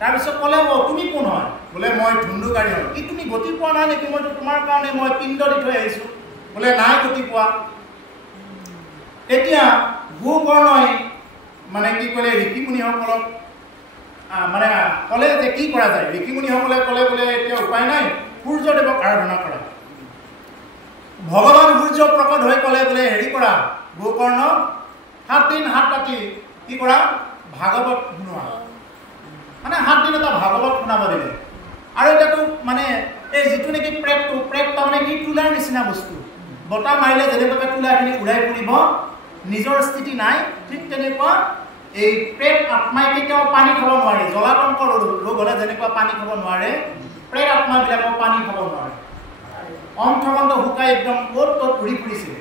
তাৰপিছত ক'লে, তুমি কোন হয়? বোলে মই ধুন্দুকাৰী হয়। কি তুমি গতি পোৱা নাই নেকি? মইতো তোমাৰ কাৰণে মই পিণ্ড দি থৈ আহিছোঁ। বোলে নাই গতি পোৱা। তেতিয়া গোকৰ্ণই মানে কি ক'লে, ঋষিমুনিসকলক মানে ক'লে যে কি কৰা যায়। ঋষিমুনিসকলে ক'লে বোলে এতিয়া উপায় নাই, সূৰ্যদেৱক আৰাধনা কৰা। ভগৱান সূৰ্য প্ৰকট হৈ ক'লে বোলে হেৰি কৰা, গোকৰ্ণ 7 দিন 7 ৰাতি কি কৰা, ভাগৱত শুনোৱা। মানে 7 দিন এটা ভাগৱত শুনাব দিলে। আৰু এতিয়াতো মানে এই যিটো নেকি প্ৰেত তাৰমানে কি তুলাৰ নিচিনা বস্তু, বতাহ মাৰিলে যেনেকুৱাকৈ তুলাখিনি উৰাই ফুৰিব, নিজৰ স্থিতি নাই, ঠিক তেনেকুৱা এই প্ৰেত আত্মাই কেতিয়াও পানী খাব নোৱাৰে। জলাতংক ৰোগ হ'লে যেনেকুৱা পানী খাব নোৱাৰে, প্ৰেত আত্মাবিলাকেও পানী খাব নোৱাৰে। অন্থকণ্ঠ শুকাই একদম ক'ত ত'ত ঘূৰি ফুৰিছিল।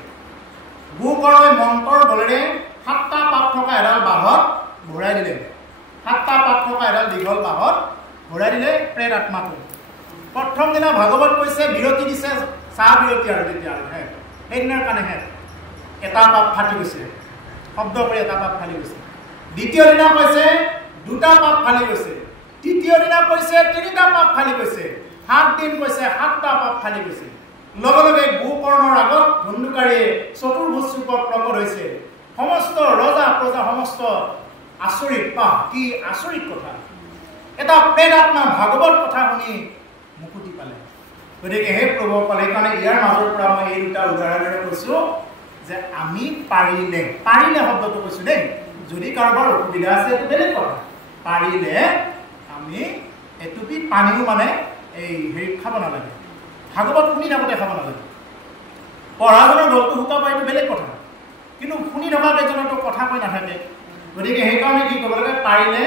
গোকৰ্ণই মন্ত্ৰৰ বলেৰে 7টা পাত থকা এডাল বাঁহত ভৰাই দিলে। 7টা পাত থকা এডাল দীঘল বাঁহত ঘূৰাই দিলে প্ৰেত আত্মাটো। প্ৰথম দিনা ভাগৱত কৈছে বিৰতি দিছে, চাহ বিৰতি আৰু তেতিয়া আৰু সেইদিনাৰ কাৰণেহে এটা পাপ ফাটি গৈছে, শব্দ কৰি এটা পাপ ফালি গৈছে। দ্বিতীয় দিনা কৈছে দুটা পাপ ফালি গৈছে, তৃতীয় দিনা কৈছে তিনিটা পাপ ফালি গৈছে, 7 দিন কৈছে 7টা পাপ ফালি গৈছে। লগে লগে গোকৰ্ণৰ আগত ধুন্দুকাৰীয়ে চতুৰ্ভুজ ৰূপত প্ৰকট হৈছে। সমস্ত ৰজা প্ৰজা সমস্ত আচৰিত, কি আচৰিত কথা! এটা প্ৰেত আত্মা ভাগৱত কথা শুনি মুকুতি পালে। গতিকে সেই প্ৰভু পালে। সেইকাৰণে ইয়াৰ মাজৰ পৰা মই এই দুটা উদাহৰণেৰে কৈছোঁ যে আমি পাৰিলে শব্দটো কৈছোঁ দেই, যদি কাৰোবাৰ অসুবিধা আছে এইটো বেলেগ কথা। পাৰিলে আমি এটুপি পানীও মানে এই হেৰিত খাব নালাগে, ভাগৱত শুনি থাকোঁতে খাব নালাগে। পঢ়াজনৰ গলটো শুকাব এইটো বেলেগ কথা, কিন্তু শুনি থকা কেইজনতো কথা কৈ নাথাকে। গতিকে সেইকাৰণে কি কৰিব লাগে, পাৰিলে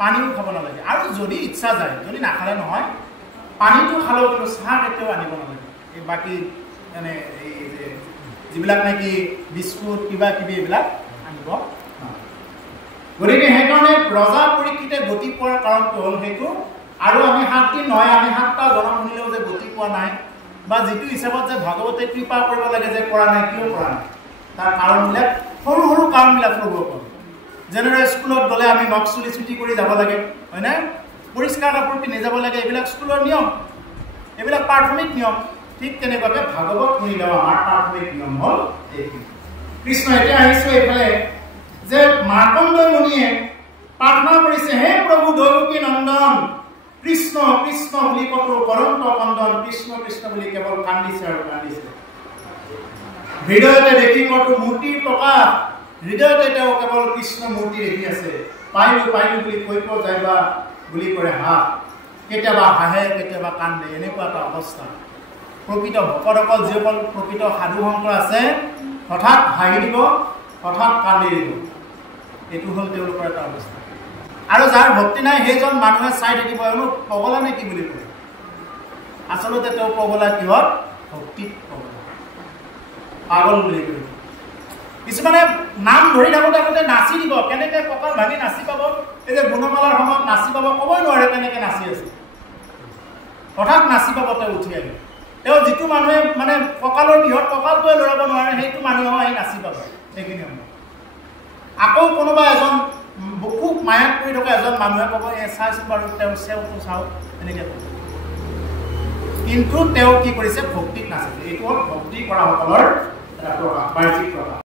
পানীও খাব নালাগে। আৰু যদি ইচ্ছা যায়, যদি নাখালে নহয়, পানীটো খালেও কিন্তু চাহ কেতিয়াও আনিব নালাগে। এই বাকী মানে এই যে যিবিলাক নেকি বিস্কুট কিবা কিবি এইবিলাক আনিব নালাগে। গতিকে সেইকাৰণে ৰজা পৰীক্ষিতে গতি পোৱাৰ কাৰণটো হ'ল সেইটো। আৰু আমি 7 দিন নহয়, আমি 7টা জনম শুনিলেও যে গতি পোৱা নাই, বা যিটো হিচাপত যে ভাগৱতে কৃপা কৰিব লাগে যে কৰা নাই, কিয় কৰা নাই, তাৰ কাৰণবিলাক সৰু সৰু কাৰণবিলাক ল'ব পাৰোঁ। যেনেদৰে স্কুলত গ'লে আমি নখ চুলি ছুটি কৰি যাব লাগে, হয়নে? পৰিষ্কাৰ কাপোৰ পিন্ধি যাব লাগে, এইবিলাক স্কুলৰ নিয়ম, এইবিলাক প্ৰাথমিক নিয়ম। ঠিক তেনেকুৱাকৈ ভাগৱত শুনিলেও আমাৰ প্ৰাথমিক নিয়ম হ'ল এইখিনি। কৃষ্ণ এতিয়া আহিছোঁ এইফালে যে মাৰ্কণ্ডেয় মুনিয়ে প্ৰাৰ্থনা কৰিছে, হে প্ৰভু দৈৱকী নন্দন, কৃষ্ণ কৃষ্ণ বুলি কতো কৰন্ত কন্দন, কৃষ্ণ কৃষ্ণ বুলি কেৱল কান্দিছে আৰু কান্দিছে। হৃদয়তে দেখি কতো মূৰ্তিৰ প্ৰকাশ, হৃদয়তে তেওঁ কেৱল কৃষ্ণ মূৰ্তি দেখি আছে। পাইলো পাইলো বুলি কৈ যায় বা বুলি কৰে হাত, কেতিয়াবা হাঁহে কেতিয়াবা কান্দে, এনেকুৱা এটা অৱস্থা। প্ৰকৃত ভকতসকল যিসকল প্ৰকৃত সাধু সংত আছে, হঠাৎ হাঁহি দিব, হঠাৎ কান্দি দিব, এইটো হ'ল তেওঁলোকৰ এটা অৱস্থা। আৰু যাৰ ভক্তি নাই সেইজন মানুহে চাই থাকিব, এনো পগলা নে কি বুলি কয়। আচলতে তেওঁ পগলা কিহত? ভক্তিত পগলা, পাগল বুলি কয়। কিছুমানে নাম ধৰি থাকোঁতে নাচি দিব, কেনেকৈ কঁকাল ভাঙি নাচি পাব, এই যে গুণমালাৰ সময়ত নাচি পাব, ক'বই নোৱাৰে কেনেকৈ নাচি আছে। হঠাৎ নাচি পাব তেওঁ উঠি আহি। তেওঁ যিটো মানুহে মানে কঁকালৰ বিহত কঁকালটোৱে লৰাব নোৱাৰে, সেইটো মানুহে আহি নাচি পাব সেইখিনি সময়। আকৌ কোনোবা এজন খুব মায়াত কৰি থকা এজন মানুহে ক'ব, চাইছোঁ বাৰু তেওঁ চেওটো চাওক, এনেকৈ ক'ব। কিন্তু তেওঁ কি কৰিছে? ভক্তিত নাচিছে। এইটো হ'ল ভক্তি কৰা সকলৰ এটা প্ৰকাশ, বাহ্যিক প্ৰকাশ।